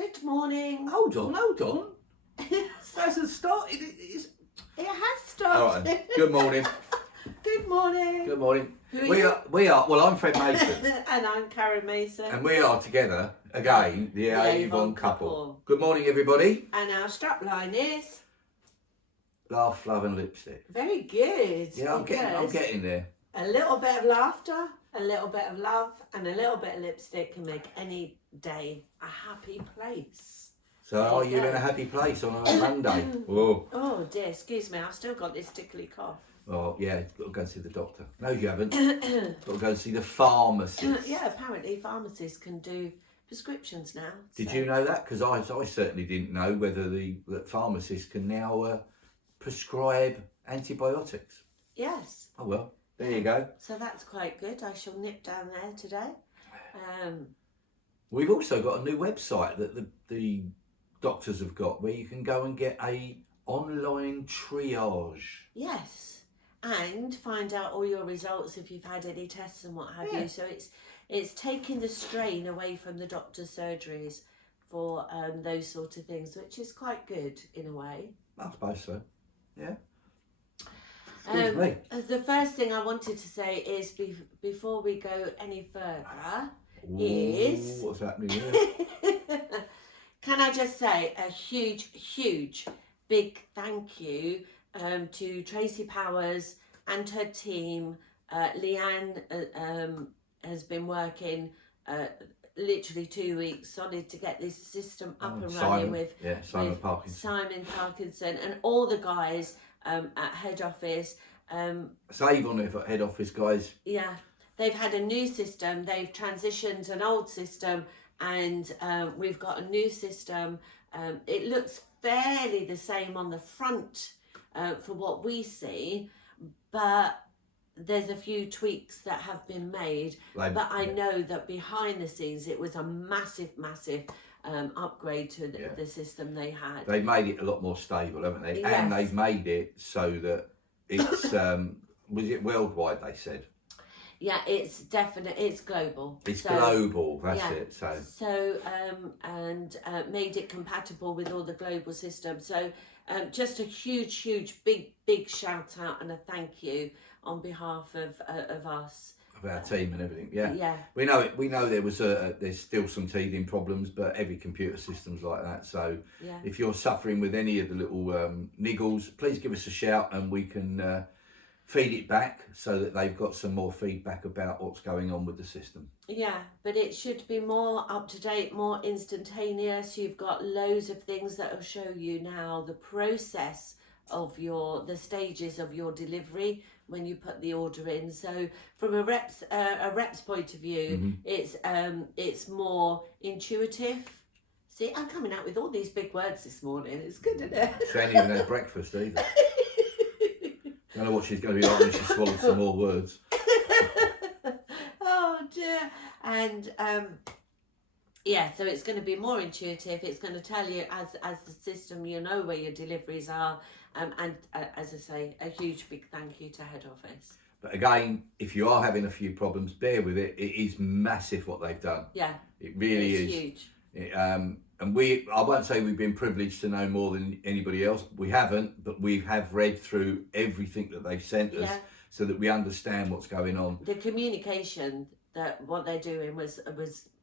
Good morning. Hold on. It hasn't started. It has started. All right. Good morning. Good morning. Good morning. Who are We you? are. Well, I'm Fred Mason, And I'm Karen Mason. and we are together again, the Avon couple. Good morning, everybody. And our strapline is Laugh, love, and lipstick. very good. Yeah, I'm getting there. A little bit of laughter, a little bit of love, and a little bit of lipstick can make any day a happy place. So, are you in a happy place on a Monday? Whoa. Oh dear, excuse me, I've still got this tickly cough. Oh yeah, got to go and see the doctor. No, you haven't. Got to go and see the pharmacist. Yeah, apparently pharmacists can do prescriptions now. Did you know that? Because I certainly didn't know whether that pharmacists can now prescribe antibiotics. Yes. Oh well, there you go. So that's quite good. I shall nip down there today. We've also got a new website that the doctors have got where you can go and get a online triage. Yes, and find out all your results if you've had any tests and what have you. So it's taking the strain away from the doctor's surgeries for those sort of things, which is quite good in a way. I suppose so. Yeah. Excuse me. The first thing I wanted to say is before we go any further is what's happening here? can I just say a huge big thank you to Tracy Powers and her team. Leanne has been working literally 2 weeks solid to get this system up and running with Simon Parkinson. Simon Parkinson and all the guys at head office. It's Avon at head office, guys. Yeah, they've had a new system. They've transitioned an old system, and we've got a new system. It looks fairly the same on the front for what we see, but there's a few tweaks that have been made. But I know that behind the scenes it was a massive upgrade to the system they had. They've made it a lot more stable, haven't they? Yes. And they've made it so that it's was it worldwide, they said? Yeah, it's global. It's global, that's it. And made it compatible with all the global systems. So just a huge, big shout out and a thank you on behalf of us. Of our team and everything, yeah. Yeah. We know it. We know there's still some teething problems, but every computer system's like that. So if you're suffering with any of the little niggles, please give us a shout and we can feed it back so that they've got some more feedback about what's going on with the system. Yeah, but it should be more up to date, more instantaneous. You've got loads of things that will show you now the process of the stages of your delivery when you put the order in. So from a rep's point of view, it's more intuitive. See, I'm coming out with all these big words this morning. It's good, isn't it? She ain't even had breakfast either. Don't know what she's going to be like when she swallows some more words. Oh dear. And so it's going to be more intuitive. It's going to tell you as the system, you know where your deliveries are. And as I say, a huge big thank you to head office. But again, if you are having a few problems, bear with it. It is massive what they've done. Yeah, it really is huge. And I won't say we've been privileged to know more than anybody else. We haven't, but we have read through everything that they've sent us so that we understand what's going on. The communication that what they're doing was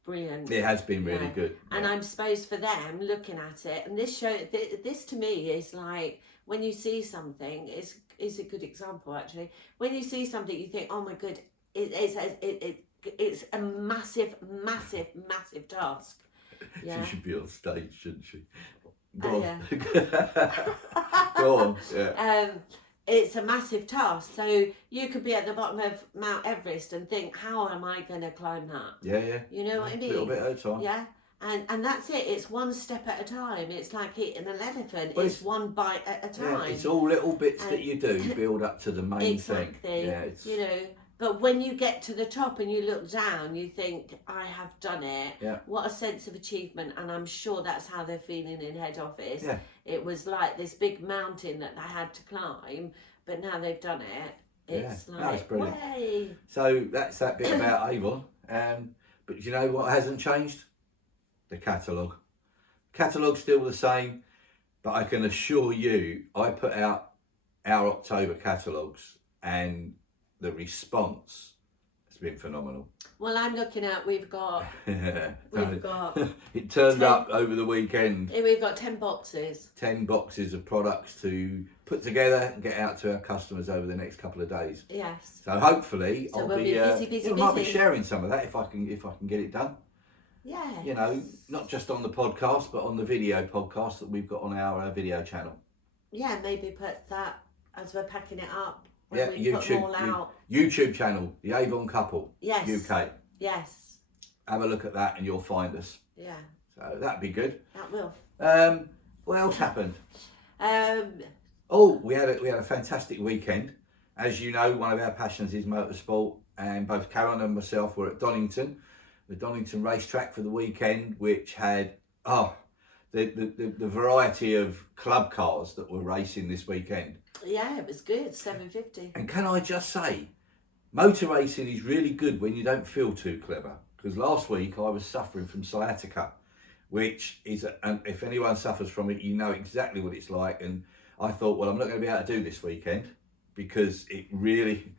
brilliant. It has been really good. And I'm supposed for them looking at it, and this to me is like when you see something, is a good example actually. When you see something, you think, oh my god, it's a massive task. Yeah. She should be on stage, shouldn't she? Go on. Go on. Yeah. It's a massive task. So you could be at the bottom of Mount Everest and think, how am I going to climb that? Yeah. You know what I mean? A little bit at a time. Yeah. And that's it. It's one step at a time. It's like eating an elephant. It's one bite at a time. Yeah, it's all little bits that you do build up to the main thing. Yeah, you know. But when you get to the top and you look down, you think, I have done it. Yeah. What a sense of achievement. And I'm sure that's how they're feeling in head office. Yeah. It was like this big mountain that they had to climb, but now they've done it. It's like, brilliant. Way. So that's that bit about Avon. But you know what hasn't changed? The catalogue. Catalogue's still the same, but I can assure you, I put out our October catalogues and the response has been phenomenal. Well, I'm looking at, we've got it turned up over the weekend. We've got 10 boxes. 10 boxes of products to put together and get out to our customers over the next couple of days. Yes. So hopefully So I'll we'll be busy. might be sharing some of that if I can get it done. Yeah. You know, not just on the podcast, but on the video podcast that we've got on our video channel. Yeah, maybe put that as we're packing it up. Yeah, we put them all out. YouTube channel, the Avon Couple, Yes. UK. Yes. Have a look at that and you'll find us. Yeah. So that'd be good. That will. What else happened? Um, we had a fantastic weekend. As you know, one of our passions is motorsport, and both Karen and myself were at Donington, the Donington racetrack for the weekend, which had the variety of club cars that were racing this weekend. Yeah, it was good. 750. And can I just say, motor racing is really good when you don't feel too clever. Because last week I was suffering from sciatica, which is, and if anyone suffers from it, you know exactly what it's like. And I thought, well, I'm not going to be able to do this weekend because it really,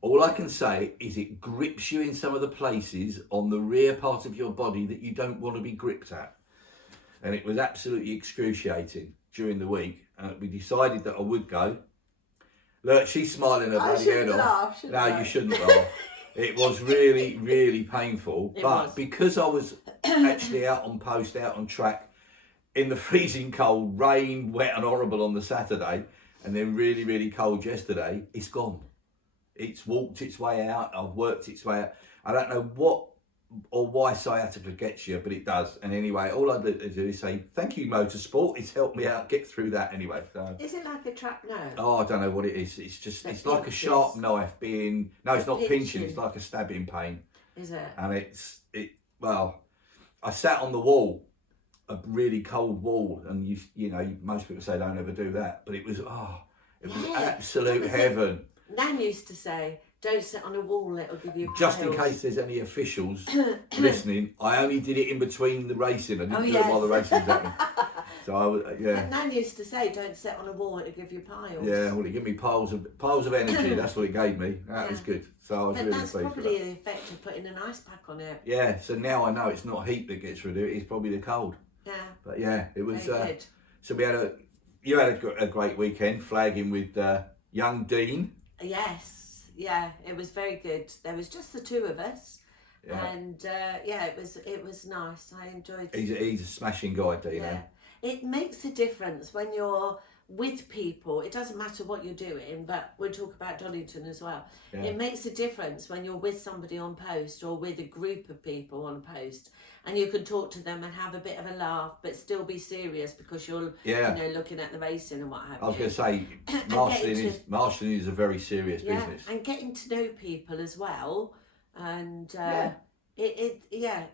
all I can say is it grips you in some of the places on the rear part of your body that you don't want to be gripped at. And it was absolutely excruciating during the week. We decided that I would go. Look, she's smiling her bloody head off. No, you shouldn't laugh. It was really, really painful. Because I was actually out on post, out on track, in the freezing cold, rain, wet and horrible on the Saturday, and then really, really cold yesterday, it's gone. It's walked its way out. I've worked its way out. I don't know what or why sciatica gets you, but it does. And anyway, all I do is say, thank you, motorsport. It's helped me out get through that anyway. So. Is it like a trap? No. Oh, I don't know what it is. It's just, it's like a sharp knife being, no, it's not pinching. It's like a stabbing pain. Is it? And well, I sat on the wall, a really cold wall, and you know, most people say don't ever do that, but it was absolute heaven. Nan used to say, don't sit on a wall, it'll give you Just piles. in case there's any officials listening, I only did it in between the racing. I didn't do it while the racing was happening. So I was, yeah. Nan used to say, don't sit on a wall, it'll give you piles. Yeah, well, it gave me piles of energy. That's what it gave me. That was good. So I was really pleased with that. That's probably the effect of putting an ice pack on it. Yeah, so now I know it's not heat that gets rid of it, it's probably the cold. Yeah. But yeah, it was, good. So you had a great weekend flagging with young Dean. Yes. Yeah, it was very good. There was just the two of us, and it was nice. I enjoyed it. He's a smashing guy, Dean. Yeah, it makes a difference when you're with people. It doesn't matter what you're doing, but we'll talk about Donington as well. Yeah. It makes a difference when you're with somebody on post or with a group of people on post, and you can talk to them and have a bit of a laugh, but still be serious because you're looking at the racing and what have you. I was going to say, marshalling is a very serious business. And getting to know people as well, and it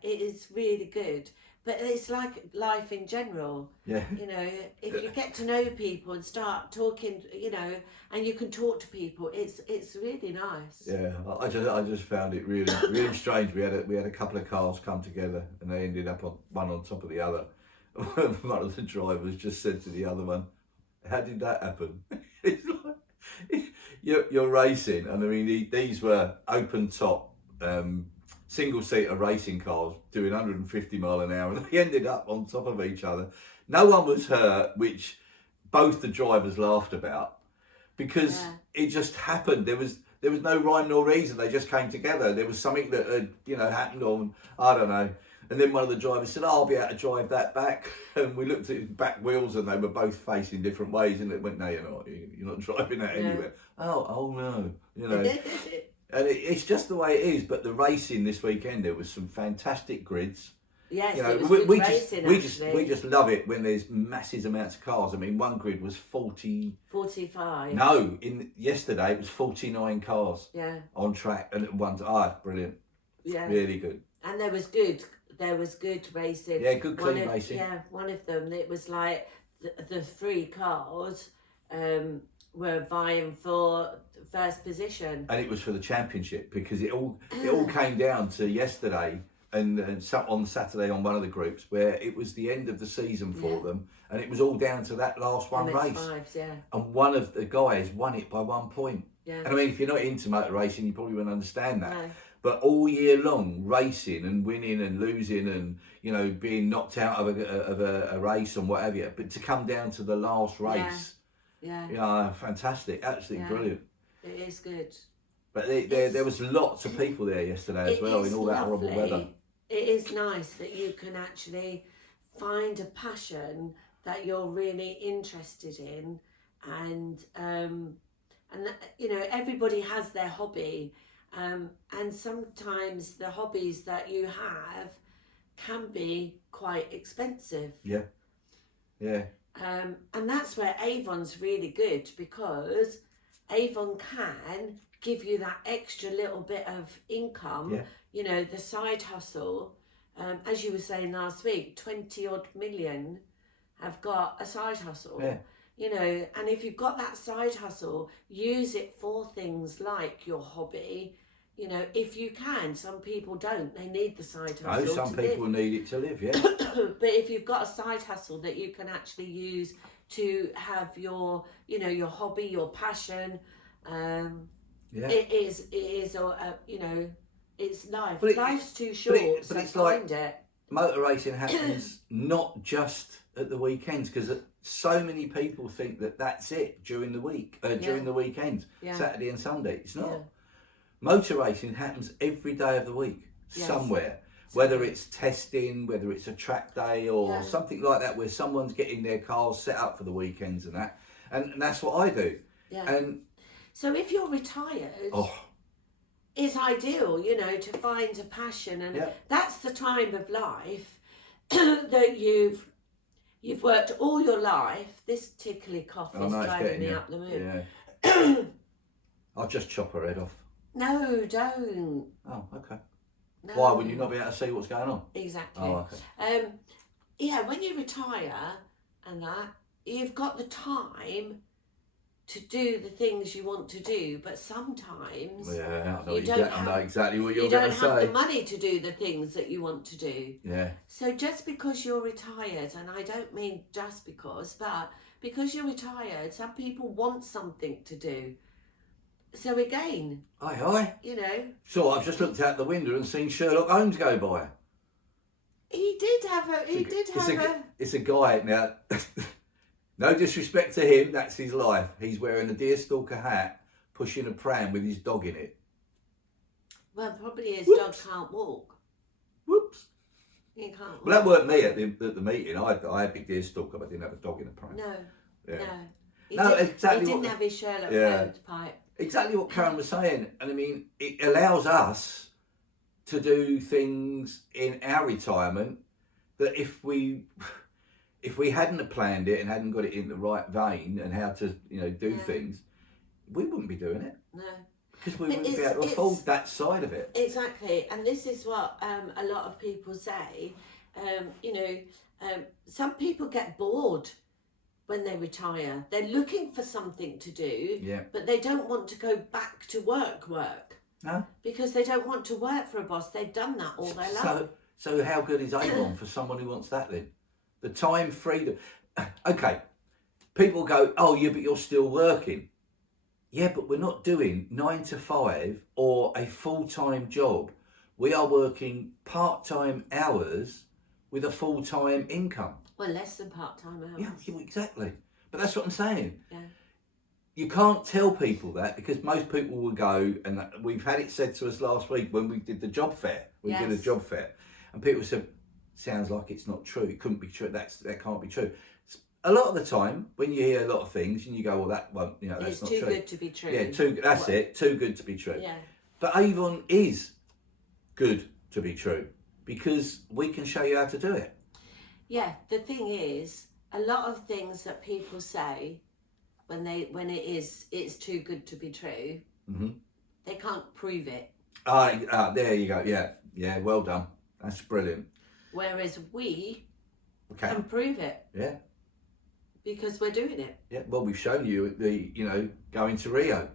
is really good. But it's like life in general. Yeah. You know, if you get to know people and start talking, you know, and you can talk to people, it's really nice. Yeah, I just found it really really strange. We had a couple of cars come together and they ended up one on top of the other. One of the drivers just said to the other one, "How did that happen?" It's like you're racing, and I mean these were open top. Single-seater racing cars doing 150 mile an hour, and they ended up on top of each other. No one was hurt, which both the drivers laughed about because it just happened. There was no rhyme nor reason. They just came together. There was something that had happened on, I don't know. And then one of the drivers said, "I'll be able to drive that back." And we looked at his back wheels, and they were both facing different ways. And it went, "No, you're not. You're not driving that anywhere." Oh no, you know. And it's just the way it is. But the racing this weekend, there was some fantastic grids. Yes, you know, it was good racing, we just love it when there's massive amounts of cars. I mean, one grid was 45. No, yesterday it was 49 cars. Yeah. On track, and brilliant. Yeah. Really good. And there was good racing. Yeah, good clean racing. Yeah, one of them. It was like the three cars were vying for first position, and it was for the championship because it all came down to yesterday. and sat on Saturday on one of the groups where it was the end of the season for them, and it was all down to that last one race. MX5s, yeah. And one of the guys won it by 1 point. Yeah. And I mean, if you're not into motor racing, you probably won't understand that. No. But all year long, racing and winning and losing and, you know, being knocked out of a race and whatever, but to come down to the last race, yeah, you know, fantastic, absolutely brilliant. It is good. But there was lots of people there yesterday as well in all that horrible weather. It is nice that you can actually find a passion that you're really interested in, and that, you know, everybody has their hobby, and sometimes the hobbies that you have can be quite expensive. Yeah. And that's where Avon's really good, because Avon can give you that extra little bit of income. Yeah. You know, the side hustle. As you were saying last week, 20 odd million have got a side hustle. Yeah. You know, and if you've got that side hustle, use it for things like your hobby. You know, if you can. Some people don't. They need the side hustle. No, some people need it to live, yeah. But if you've got a side hustle that you can actually use to have your, you know, your hobby, your passion, it is, you know, it's life. Life's too short, but it's find like it. Motor racing happens not just at the weekends, because so many people think that that's it during the week, during the weekends, Saturday and Sunday. It's not. Yeah. Motor racing happens every day of the week, somewhere. Whether it's testing, whether it's a track day or something like that, where someone's getting their cars set up for the weekends and that. And that's what I do. Yeah. And so if you're retired, it's ideal, you know, to find a passion, and that's the time of life that you've worked all your life. This tickly cough is driving me up the moon. Yeah. I'll just chop her head off. No, don't. Oh, okay. No. Why? Would you not be able to see what's going on? Exactly. Oh, okay. When you retire and that, you've got the time to do the things you want to do, but sometimes I know exactly what you you're going don't to say. have the money to do the things that you want to do. Yeah. So just because you're retired, and I don't mean just because, but because you're retired, some people want something to do. So again, you know. So I've just looked out the window and seen Sherlock Holmes go by. It's a guy now. No disrespect to him, that's his life. He's wearing a deerstalker hat, pushing a pram with his dog in it. Well, probably his dog can't walk. Whoops. He can't walk. Well, that weren't me at the meeting. I had a big deerstalker, but I didn't have a dog in a pram. No. He didn't have his Sherlock Holmes pipe. Exactly what Karen was saying. And I mean, it allows us to do things in our retirement that if we hadn't have planned it and hadn't got it in the right vein and how to, you know, do things, we wouldn't be doing it. No. Because we wouldn't be able to afford that side of it. Exactly. And this is what a lot of people say. Some people get bored when they retire. They're looking for something to do, but they don't want to go back to work. No. Because they don't want to work for a boss. They've done that all their life. So how good is Avon for someone who wants that then? The time freedom. Okay, people go, oh yeah, but you're still working. Yeah, but we're not doing 9 to 5 or a full-time job. We are working part-time hours with a full-time income. Well, less than part-time hours. Yeah, exactly. But that's what I'm saying. Yeah. You can't tell people that, because most people will go, and we've had it said to us last week when we did the job fair. We did a job fair, and people said, sounds like it's not true. It couldn't be true. That can't be true. A lot of the time, when you hear a lot of things, and you go, well, that won't, you know, that's not true. It's too good to be true. Yeah, that's it. Too good to be true. Yeah. But Avon is good to be true, because we can show you how to do it. Yeah, the thing is, a lot of things that people say when it's too good to be true, they can't prove it. There you go. Yeah, well done. That's brilliant. Whereas we can prove it. Yeah. Because we're doing it. Yeah, well, we've shown you going to Rio.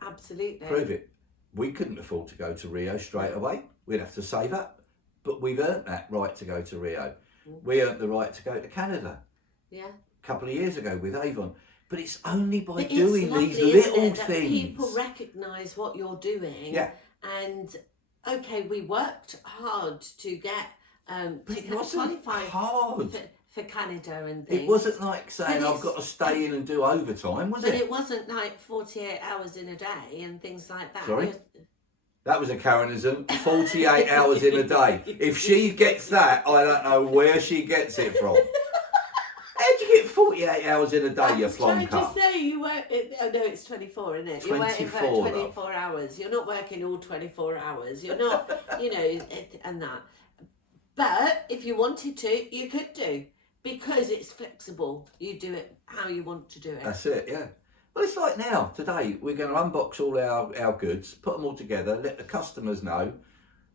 Absolutely. Prove it. We couldn't afford to go to Rio straight away. We'd have to save up. but we've earned that right to go to Rio. We earned the right to go to Canada. Yeah. A couple of years ago with Avon. But it's only by But doing it's lovely, these isn't little it, that things. people recognise what you're doing. Yeah. And okay, we worked hard to get qualified hard for Canada and things. It wasn't like saying I've got to stay in and do overtime, was it? But it wasn't like 48 hours in a day and things like that. Sorry? That was a Karenism. 48 hours in a day. If she gets that, I don't know where she gets it from. How'd you get 48 hours in a day, you plonker? I was trying to say you work. Oh no, it's 24, isn't it? You're working for 24 hours. You're not working all 24 hours. You're not, and that. But if you wanted to, you could do, because it's flexible. You do it how you want to do it. That's it, yeah. Well, it's like now, today, we're going to unbox all our goods, put them all together, let the customers know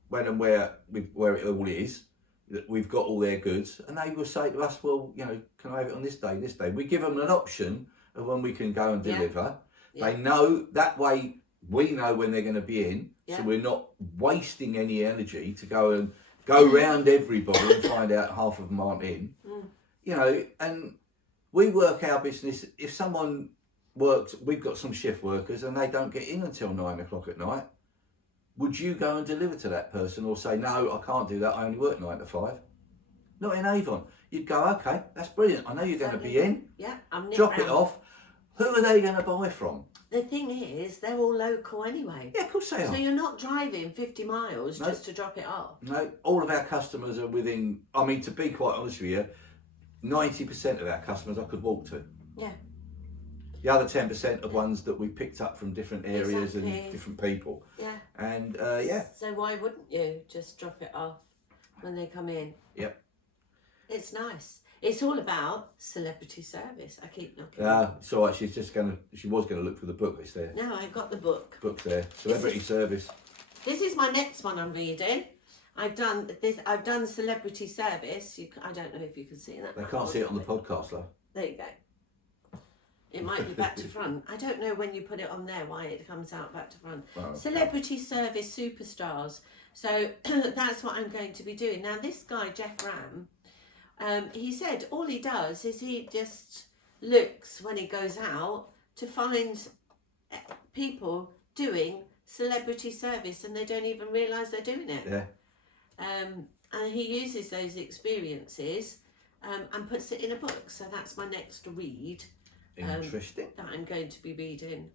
when and where it all is, that we've got all their goods, and they will say to us, well, can I have it on this day, this day? We give them an option of when we can go and deliver. Yeah. They know, that way we know when they're going to be in, so we're not wasting any energy to go round everybody and find out half of them aren't in. And we work our business. If someone works, we've got some shift workers and they don't get in until 9 o'clock at night, would you go and deliver to that person or say, no, I can't do that, I only work 9 to 5? Not in Avon. You'd go, okay, that's brilliant, I know you're going to be in. Yeah, drop it off. Who are they going to buy from? The thing is, they're all local anyway. Yeah, of course they are. So you're not driving 50 miles just to drop it off. No, all of our customers are within, to be quite honest with you, 90% of our customers I could walk to. Yeah. The other 10% are ones that we picked up from different areas and different people. Yeah. And So why wouldn't you just drop it off when they come in? Yep. It's nice. It's all about celebrity service. I keep knocking. It's all right. She was going to look for the book. It's there. No, I got the book. Book's there. Celebrity service. This is my next one I'm reading. I've done this. I've done celebrity service. I don't know if you can see that. They can't see it on the podcast, though. There you go. It might be back to front. I don't know when you put it on there why it comes out back to front. Oh. Celebrity service superstars. So that's what I'm going to be doing. Now this guy, Jeff Ram, he said all he does is he just looks when he goes out to find people doing celebrity service and they don't even realise they're doing it. Yeah. And he uses those experiences and puts it in a book. So that's my next read. Interesting. That I'm going to be reading.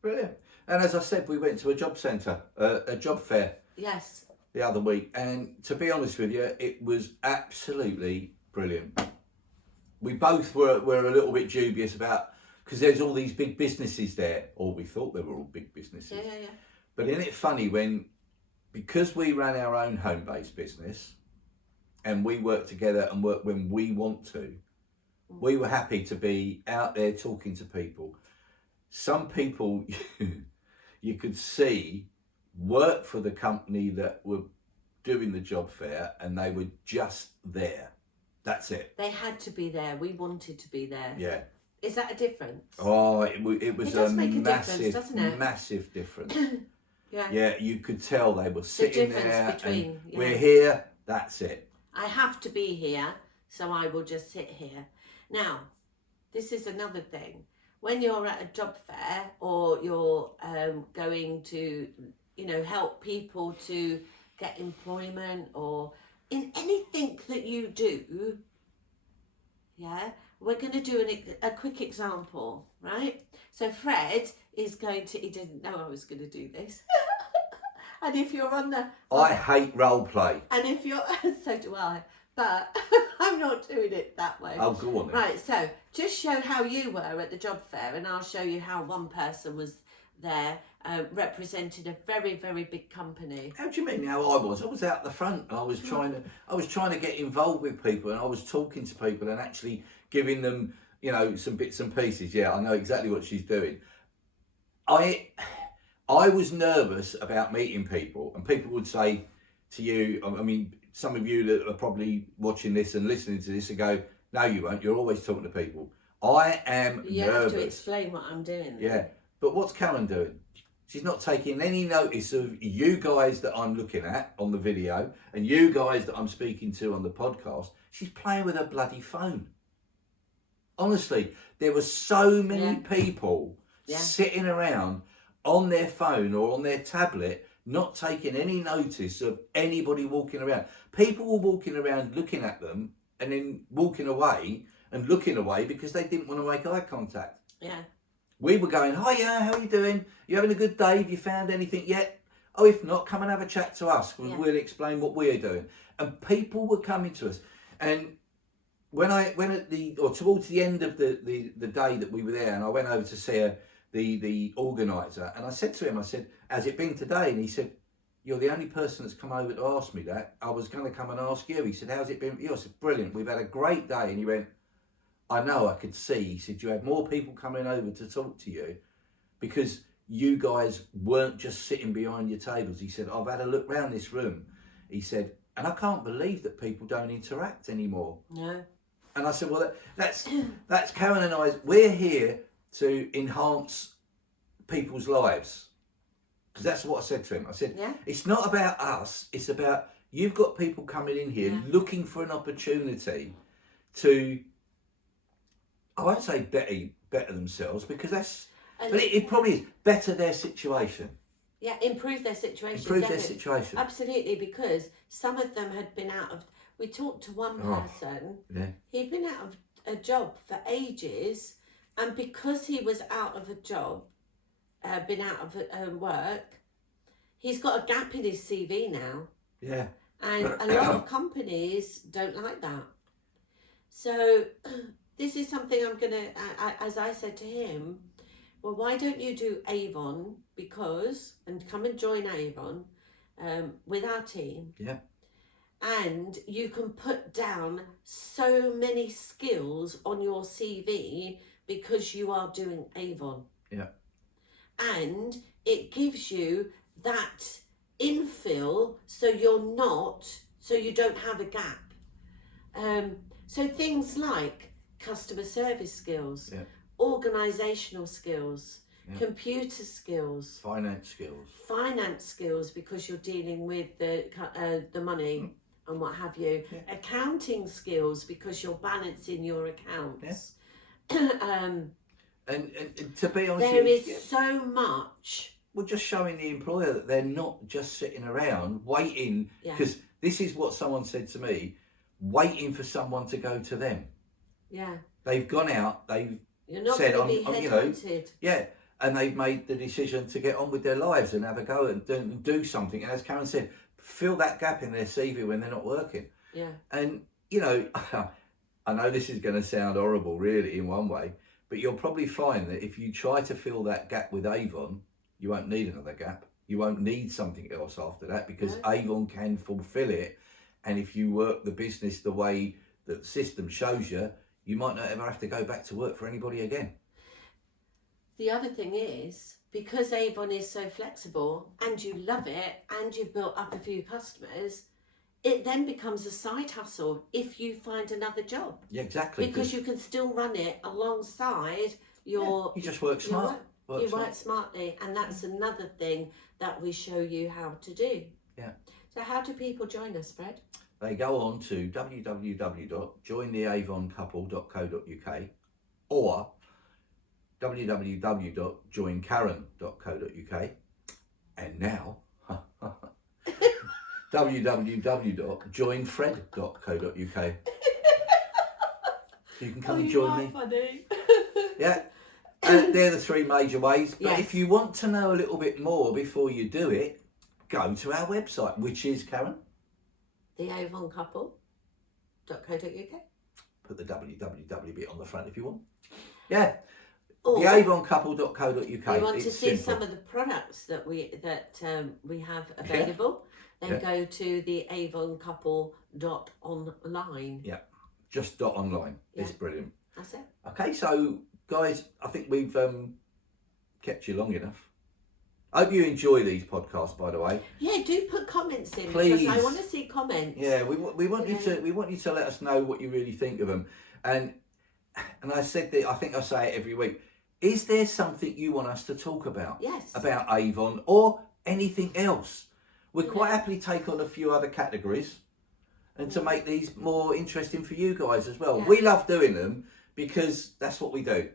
Brilliant. And as I said, we went to a job centre, a job fair. Yes. The other week, and to be honest with you, it was absolutely brilliant. We both were a little bit dubious about, because there's all these big businesses there, or we thought they were all big businesses. Yeah. But isn't it funny because we ran our own home-based business, and we work together and work when we want to, we were happy to be out there talking to people. Some people you could see work for the company that were doing the job fair and they were just there. That's it. They had to be there. We wanted to be there. Yeah. Is that a difference? Oh, it was a massive, doesn't it? massive difference. Yeah. Yeah, you could tell they were sitting there and we're here, that's it. I have to be here, so I will just sit here. Now, this is another thing. When you're at a job fair or you're going to help people to get employment or in anything that you do, we're going to do a quick example, right? So Fred is going to, he didn't know I was going to do this. And if you're on the... I hate role play. And if you're, so do I, but I'm not doing it that way. Oh, go on then. Right, so just show how you were at the job fair and I'll show you how one person was there represented a very, very big company. How do you mean how I was? I was out the front. I was trying to get involved with people and I was talking to people and actually giving them, some bits and pieces. Yeah, I know exactly what she's doing. I was nervous about meeting people and people would say to you, some of you that are probably watching this and listening to this and go, no, you won't. You're always talking to people. I am nervous. You have to explain what I'm doing. Yeah. But what's Karen doing? She's not taking any notice of you guys that I'm looking at on the video and you guys that I'm speaking to on the podcast. She's playing with her bloody phone. Honestly, there were so many people sitting around on their phone or on their tablet, not taking any notice of anybody walking around. People were walking around looking at them and then walking away and looking away because they didn't want to make eye contact. Yeah. We were going, hiya, how are you doing? You having a good day? Have you found anything yet? Oh, if not, come and have a chat to us. We'll explain what we're doing. And people were coming to us. And towards the end of the day that we were there, and I went over to see the organizer, and I said to him, I said, how's it been today? And he said, you're the only person that's come over to ask me that. I was going to come and ask you. He said, how's it been for you? I said, brilliant. We've had a great day. And he went, I know, I could see. He said, you had more people coming over to talk to you because you guys weren't just sitting behind your tables. He said, I've had a look round this room. He said, and I can't believe that people don't interact anymore. No. And I said, well, that's Karen and I. We're here to enhance people's lives. Because that's what I said to him. I said, it's not about us. It's about you've got people coming in here looking for an opportunity to, I won't say better themselves because but it probably is better their situation. Yeah, improve their situation. Improve their situation. Absolutely, because some of them had been out of. We talked to one person. He'd been out of a job for ages, and because he was out of a job, been out of work, he's got a gap in his CV now. Yeah. And a lot of companies don't like that. So this is something I'm going to, as I said to him, well, why don't you do Avon and come and join Avon with our team. Yeah. And you can put down so many skills on your CV because you are doing Avon. Yeah. And it gives you that infill so you don't have a gap. So things like customer service skills, organisational skills, computer skills, finance skills because you're dealing with the money and what have you, accounting skills because you're balancing your accounts. And to be honest, there is so much. We're just showing the employer that they're not just sitting around waiting, because this is what someone said to me, waiting for someone to go to them. Yeah. They've gone out, they've You're not said, going to be headhunted. And they've made the decision to get on with their lives and have a go and do something. And as Karen said, fill that gap in their CV when they're not working. Yeah. And, I know this is going to sound horrible, really, in one way, but you'll probably find that if you try to fill that gap with Avon, you won't need another gap. You won't need something else after that because Avon can fulfill it. And if you work the business the way that the system shows you, you might not ever have to go back to work for anybody again. The other thing is, because Avon is so flexible and you love it and you've built up a few customers, it then becomes a side hustle if you find another job. Yeah, exactly. Because you can still run it alongside your... you just work smart. You work smartly, and that's another thing that we show you how to do. Yeah. So how do people join us, Fred? They go on to www.jointheavoncouple.co.uk or www.joinkaren.co.uk and now www.joinfred.co.uk. You can come and join me. Funny. Yeah. They're the three major ways. But if you want to know a little bit more before you do it, go to our website, which is, Karen? theavoncouple.co.uk. Put the www bit on the front if you want. Yeah. Or theavoncouple.co.uk. you want to see some of the products that we have available, then go to the avoncouple.online. Yeah. Just .online. It's brilliant. That's it. Okay, so guys, I think we've kept you long enough. I hope you enjoy these podcasts, by the way. Yeah, do put comments in, please. Because I want to see comments. Yeah, we want you to let us know what you really think of them. And I said that, I think I say it every week. is there something you want us to talk about? Yes. About Avon or anything else? We'd quite happily take on a few other categories and to make these more interesting for you guys as well. Yeah. We love doing them because that's what we do.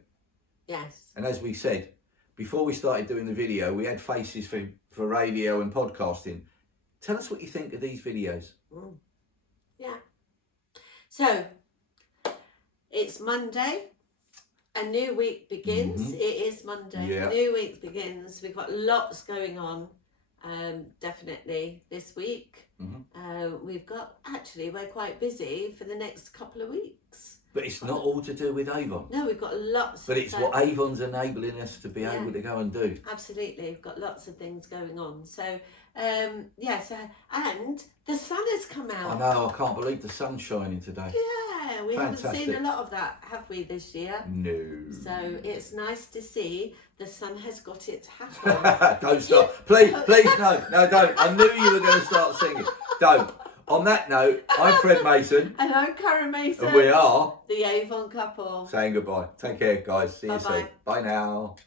Yes. And as we said, before we started doing the video, we had faces for radio and podcasting. Tell us what you think of these videos. Yeah. So, it's Monday. A new week begins. It is Monday. Yeah. A new week begins. We've got lots going on, definitely this week. We're quite busy for the next couple of weeks. But it's not all to do with Avon. No, we've got lots. But it's what Avon's enabling us to be able to go and do. Absolutely, we've got lots of things going on. So, and the sun has come out. I know, I can't believe the sun's shining today. Yeah, we haven't seen a lot of that, have we, this year? No. So it's nice to see the sun has got its hat on. Don't stop. Please, no, don't. I knew you were going to start singing. Don't. On that note, I'm Fred Mason. And I'm Karen Mason. And we are the Avon couple. saying goodbye. Take care, guys. See you Bye-bye. soon. Bye now.